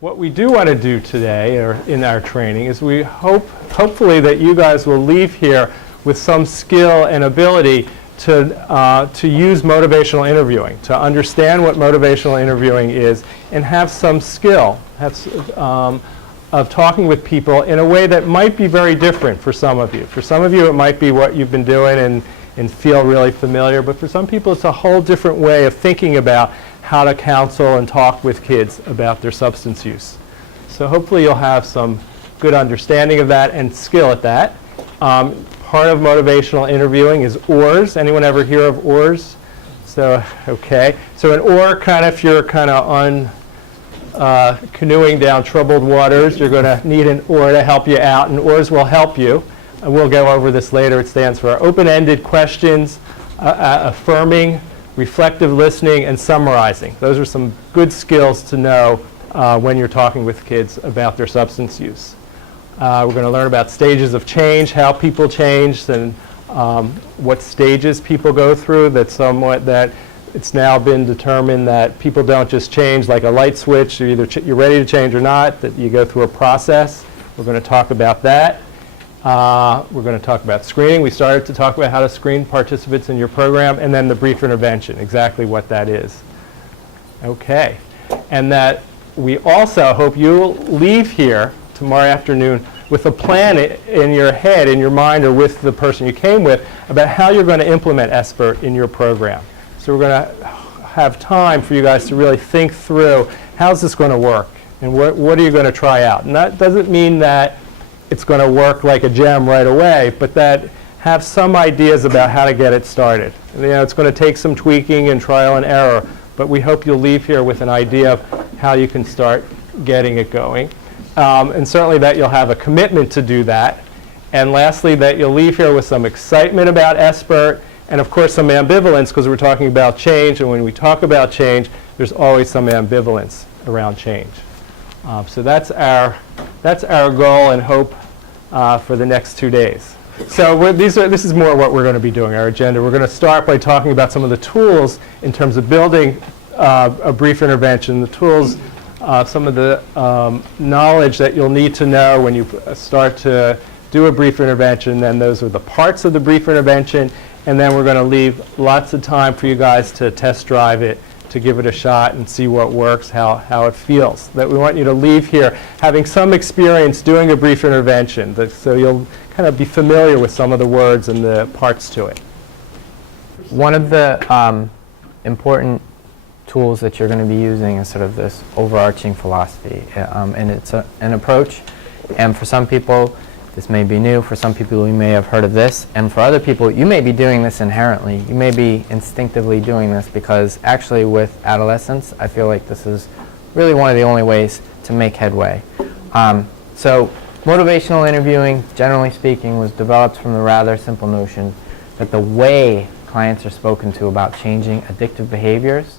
What we do want to do today, or in our training, is we hopefully that you guys will leave here with some skill and ability to use motivational interviewing, to understand what motivational interviewing is, and have some skill of talking with people in a way that might be very different for some of you. For some of you, it might be what you've been doing and feel really familiar, but for some people, it's a whole different way of thinking about how to counsel and talk with kids about their substance use. So hopefully you'll have some good understanding of that and skill at that. Part of motivational interviewing is oars. Anyone ever hear of oars? So, okay. So an oar, if you're on canoeing down troubled waters, you're going to need an oar to help you out, and oars will help you. And we'll go over this later. It stands for open-ended questions, affirming, reflective listening, and summarizing. Those are some good skills to know when you're talking with kids about their substance use. We're going to learn about stages of change, how people change, and what stages people go through. That it's now been determined that people don't just change like a light switch. You're either you're ready to change or not, that you go through a process. We're going to talk about that. We're going to talk about screening. We started to talk about how to screen participants in your program, and then the brief intervention, exactly what that is. Okay. And that we also hope you'll leave here tomorrow afternoon with a plan in your head, in your mind, or with the person you came with about how you're going to implement SBIRT in your program. So we're going to have time for you guys to really think through, how's this going to work, and what are you going to try out? And that doesn't mean that it's going to work like a gem right away, but that have some ideas about how to get it started. It's going to take some tweaking and trial and error, but we hope you'll leave here with an idea of how you can start getting it going. And certainly that you'll have a commitment to do that. And lastly, that you'll leave here with some excitement about SBIRT, and of course some ambivalence, because we're talking about change, and when we talk about change, there's always some ambivalence around change. So that's our goal and hope for the next 2 days. So this is more what we're going to be doing, our agenda. We're going to start by talking about some of the tools in terms of building a brief intervention, the tools, some of the knowledge that you'll need to know when you start to do a brief intervention. Then those are the parts of the brief intervention. And then we're going to leave lots of time for you guys to test drive it, to give it a shot and see what works, how it feels. That we want you to leave here having some experience doing a brief intervention, so you'll be familiar with some of the words and the parts to it. One of the important tools that you're going to be using is sort of this overarching philosophy, and it's an approach, and for some people this may be new, for some people you may have heard of this, and for other people you may be doing this inherently. You may be instinctively doing this because actually with adolescents I feel like this is really one of the only ways to make headway. So motivational interviewing, generally speaking, was developed from the rather simple notion that the way clients are spoken to about changing addictive behaviors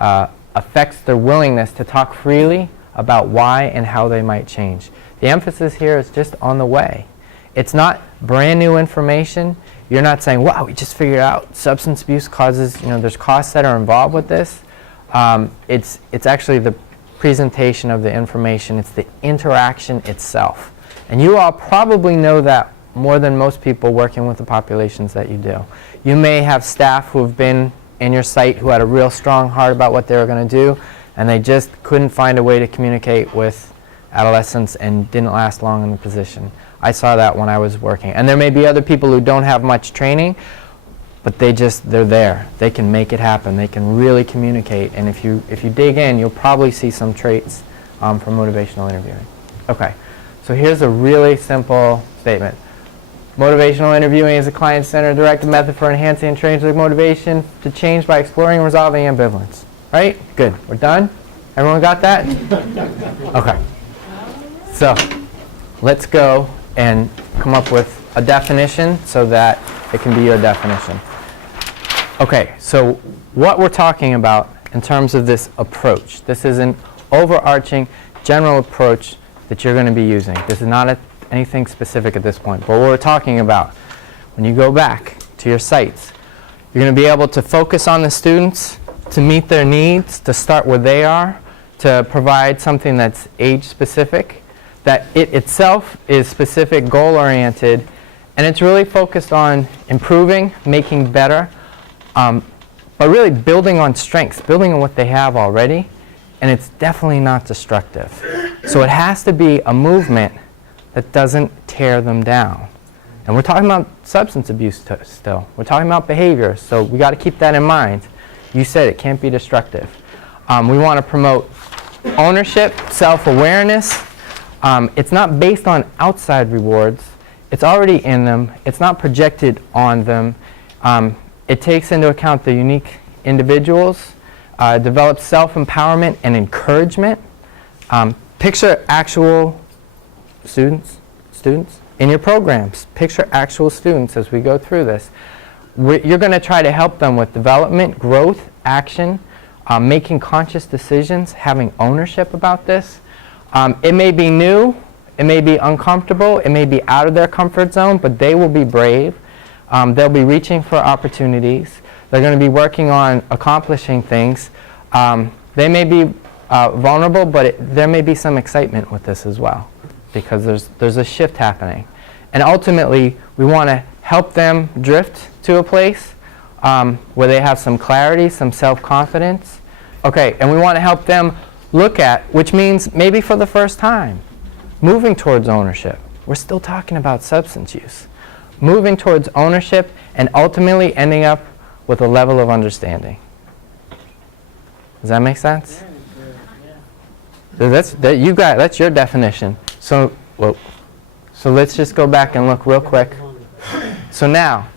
affects their willingness to talk freely about why and how they might change. The emphasis here is just on the way. It's not brand new information. You're not saying, wow, we just figured out substance abuse causes, there's costs that are involved with this. It's actually the presentation of the information. It's the interaction itself. And you all probably know that more than most people working with the populations that you do. You may have staff who have been in your site who had a real strong heart about what they were going to do, and they just couldn't find a way to communicate with adolescents and didn't last long in the position. I saw that when I was working. And there may be other people who don't have much training, but they're there. They can make it happen. They can really communicate. And if you dig in, you'll probably see some traits from motivational interviewing. Okay, so here's a really simple statement. Motivational interviewing is a client-centered directed method for enhancing intrinsic motivation to change by exploring and resolving ambivalence. Right? Good. We're done? Everyone got that? Okay. So let's go and come up with a definition so that it can be your definition. Okay, so what we're talking about in terms of this approach, this is an overarching general approach that you're going to be using. This is not anything specific at this point, but what we're talking about, when you go back to your sites, you're going to be able to focus on the students, to meet their needs, to start where they are, to provide something that's age-specific, that it itself is specific, goal-oriented, and it's really focused on improving, making better, but really building on strengths, building on what they have already, and it's definitely not destructive. So it has to be a movement that doesn't tear them down. And we're talking about substance abuse still. We're talking about behavior, so we got to keep that in mind. You said it can't be destructive. We want to promote ownership, self-awareness. It's not based on outside rewards. It's already in them. It's not projected on them. It takes into account the unique individuals, develops self-empowerment and encouragement. Picture actual students in your programs. Picture actual students as we go through this. You're going to try to help them with development, growth, action, making conscious decisions, having ownership about this. It may be new, it may be uncomfortable, it may be out of their comfort zone, but they will be brave. They'll be reaching for opportunities. They're going to be working on accomplishing things. They may be vulnerable, but there may be some excitement with this as well, because there's a shift happening. And ultimately, we want to help them drift to a place where they have some clarity, some self-confidence. Okay, and we want to help them look at, which means maybe for the first time, moving towards ownership. We're still talking about substance use. Moving towards ownership and ultimately ending up with a level of understanding. Does that make sense? That's your definition. So let's just go back and look real quick. So now,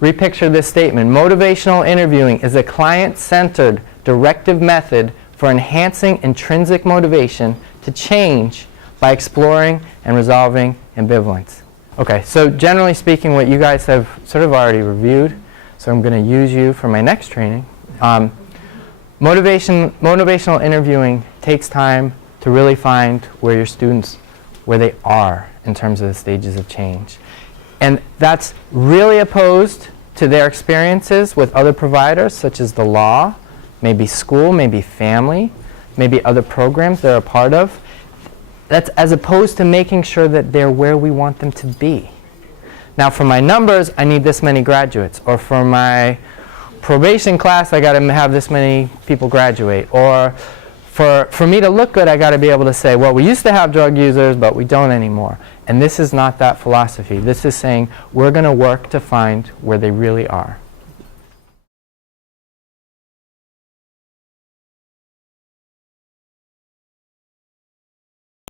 repicture this statement. Motivational interviewing is a client-centered directive method for enhancing intrinsic motivation to change by exploring and resolving ambivalence. Okay, so generally speaking, what you guys have sort of already reviewed, so I'm going to use you for my next training. Motivational interviewing takes time to really find where your students, where they are in terms of the stages of change. And that's really opposed to their experiences with other providers, such as the law, maybe school, maybe family, maybe other programs they're a part of. That's as opposed to making sure that they're where we want them to be. Now for my numbers, I need this many graduates. Or for my probation class, I got to have this many people graduate. Or for me to look good, I got to be able to say, well, we used to have drug users, but we don't anymore. And this is not that philosophy. This is saying we're going to work to find where they really are.